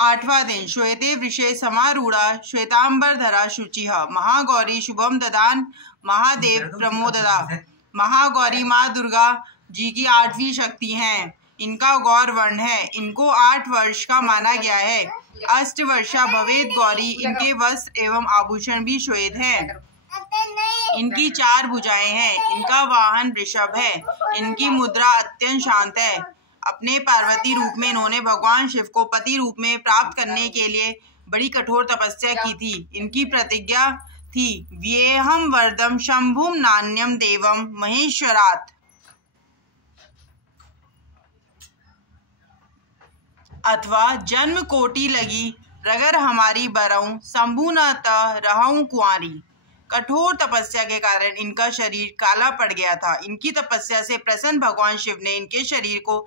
8वां दिन श्वेते वृषे समारूढ़ा श्वेतांबरधरा शुचिः महागौरी शुभम ददान महादेव प्रमोददा। महागौरी माँ दुर्गा जी की 8वीं शक्ति हैं। इनका गौर वर्ण है। इनको 8 वर्ष का माना गया है। अष्टवर्षा भवेद गौरी। इनके वस्त्र एवं आभूषण भी श्वेत हैं। इनकी 4 भुजाएं हैं। इनका वाहन वृषभ है। इनकी मुद्रा अत्यंत शांत है। अपने पार्वती रूप में इन्होंने भगवान शिव को पति रूप में प्राप्त करने के लिए बड़ी कठोर तपस्या की थी। इनकी प्रतिज्ञा थी व्येहम वरदम शंभुम नान्यम देवम महेश्वरात्। अथवा जन्म कोटि लगी रगर हमारी बरऊं शंभु न त रहऊं कुंवारी। कठोर तपस्या के कारण इनका शरीर काला पड़ गया था। इनकी तपस्या से प्रसन्न भगवान शिव ने इनके शरीर को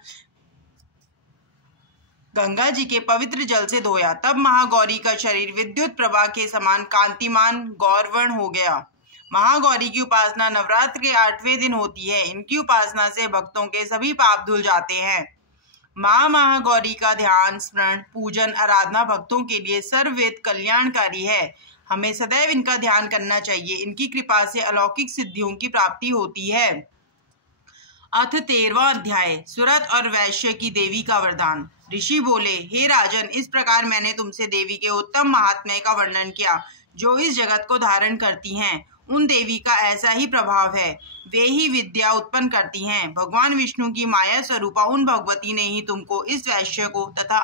गंगा जी के पवित्र जल से धोया। तब महागौरी का शरीर विद्युत प्रभा के समान कांतिमान गौरवर्ण हो गया। महागौरी की उपासना नवरात्र के 8वें दिन होती है। इनकी उपासना से भक्तों के सभी पाप धुल जाते हैं। माँ महागौरी का ध्यान, स्मरण, पूजन, आराधना भक्तों के लिए सर्वविध कल्याणकारी है। हमें सदैव इनका ध्यान करना चाहिए। इनकी कृपा से अलौकिक सिद्धियों की प्राप्ति होती है। अथ 13वां अध्याय सुरत और वैश्य की देवी का वरदान। ऋषि बोले, हे राजन, इस प्रकार मैंने तुमसे देवी के उत्तम महात्म्य का वर्णन किया जो इस जगत को धारण करती हैं। उन देवी का ऐसा ही प्रभाव है। वे ही विद्या उत्पन्न करती हैं। भगवान विष्णु की माया स्वरूपा उन भगवती ने ही तुमको, इस वैश्य को तथा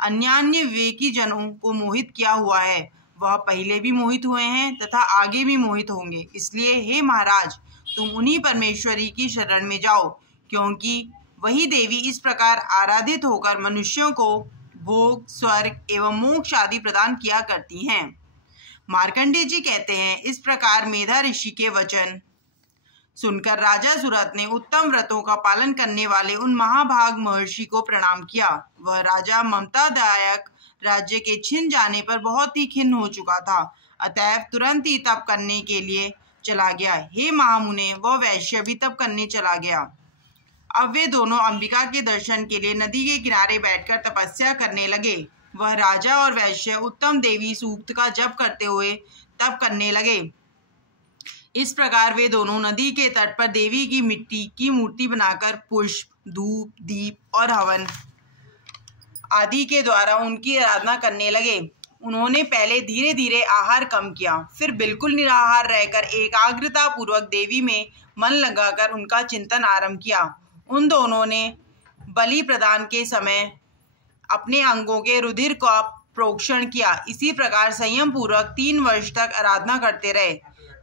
अन्यान्य विवेकी जनों को मोहित किया हुआ है। वह पहले भी मोहित हुए हैं तथा आगे भी मोहित होंगे। इसलिए हे महाराज, तुम उन्हीं परमेश्वरी की शरण में जाओ, क्योंकि वही देवी इस प्रकार आराधित होकर मनुष्यों को भोग, स्वर्ग एवं मोक्ष आदि प्रदान किया करती हैं। मार्कंडेय जी कहते हैं, इस प्रकार मेधा ऋषि के वचन सुनकर राजा सुरत ने उत्तम व्रतों का पालन करने वाले उन महाभाग महर्षि को प्रणाम किया। वह राजा ममतादायक राज्य के छिन जाने पर बहुत ही खिन्न हो चुका था। अतएव तुरंत ही तप करने के लिए चला गया। हे महामुने, वह वैश्य भी तप करने चला गया। अब वे दोनों अंबिका के दर्शन के लिए नदी के किनारे बैठकर तपस्या करने लगे। वह राजा और वैश्य उत्तम देवी सूक्त का जप करते हुए तप करने लगे। इस प्रकार वे दोनों नदी के तट पर देवी की मिट्टी की मूर्ति बनाकर पुष्प, धूप, दीप और हवन आदि के द्वारा उनकी आराधना करने लगे। उन्होंने पहले धीरे धीरे आहार कम किया, फिर बिल्कुल निराहार रहकर एकाग्रता पूर्वक देवी में मन लगाकर उनका चिंतन आरंभ किया। उन दोनों ने बलि प्रदान के समय अपने अंगों के रुधिर का प्रोक्षण किया। इसी प्रकार संयम पूर्वक 3 वर्ष तक आराधना करते रहे।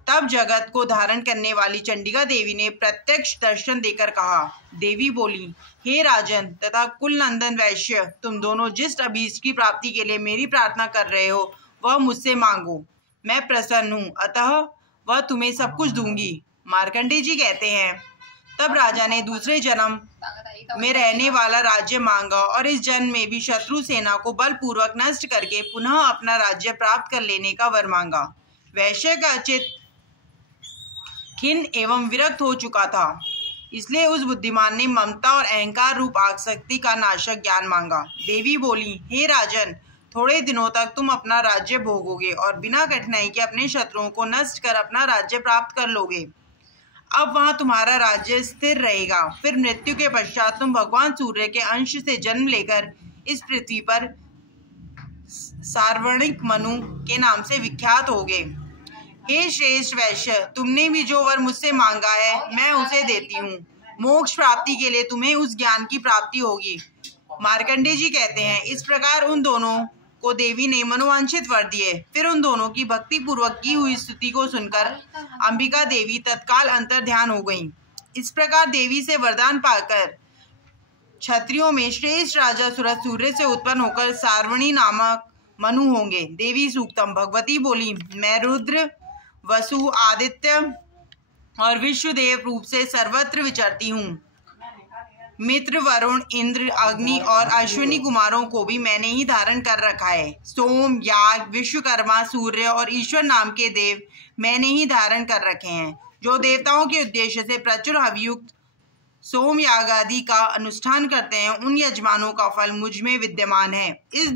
तब जगत को धारण करने वाली चंडिका देवी ने प्रत्यक्ष दर्शन देकर कहा। देवी बोली, हे राजन तथा कुल नंदन वैश्य, तुम दोनों जिस अभीष्ट की प्राप्ति के लिए मेरी प्रार्थना कर रहे हो वह मुझसे मांगो। मैं प्रसन्न हूँ, अतः वह तुम्हें सब कुछ दूंगी। मार्कंडेय जी कहते हैं, तब राजा ने दूसरे जन्म में रहने वाला राज्य मांगा और इस जन्म में भी शत्रु सेना को बलपूर्वक नष्ट करके पुनः अपना राज्य प्राप्त कर लेने का वर मांगा। वैश्य का चित्त खिन्न एवं विरक्त हो चुका था, इसलिए उस बुद्धिमान ने ममता और अहंकार रूप आसक्ति का नाशक ज्ञान मांगा। देवी बोली, हे राजन, थोड़े दिनों तक तुम अपना राज्य भोगोगे और बिना कठिनाई के अपने शत्रुओं को नष्ट कर अपना राज्य प्राप्त कर लोगे। अब वहाँ तुम्हारा राज्य स्थिर रहेगा। फिर मृत्यु के पश्चात तुम भगवान सूर्य के अंश से जन्म लेकर इस पृथ्वी पर सार्वणिक मनु के नाम से विख्यात होगे। हे श्रेष्ठ वैश्य, तुमने भी जो वर मुझसे मांगा है मैं उसे देती हूँ। मोक्ष प्राप्ति के लिए तुम्हें उस ज्ञान की प्राप्ति होगी। मार्कंडेय जी कहते हैं, इस प्रकार उन दोनों को देवी ने मनोवांछित वर दिए। फिर उन दोनों की भक्ति पूर्वक की हुई स्तुति को सुनकर अंबिका देवी तत्काल अंतर ध्यान हो गईं। इस प्रकार देवी से वरदान पाकर क्षत्रियों में श्रेष्ठ राजा सुरत सूर्य से उत्पन्न होकर सार्वणी नामक मनु होंगे। देवी सूक्तम। भगवती बोली, मैं रुद्र, वसु, आदित्य और विश्वदेव रूप से सर्वत्र विचरती हूँ। मित्र, वरुण, इंद्र, अग्नि और अश्विनी कुमारों को भी मैंने ही धारण कर रखा है। सोम, याग, विश्वकर्मा, सूर्य और ईश्वर नाम के देव मैंने ही धारण कर रखे हैं, जो देवताओं के उद्देश्य से प्रचुर हवियुक्त सोम याग आदि का अनुष्ठान करते हैं उन यजमानों का फल मुझ में विद्यमान है। इस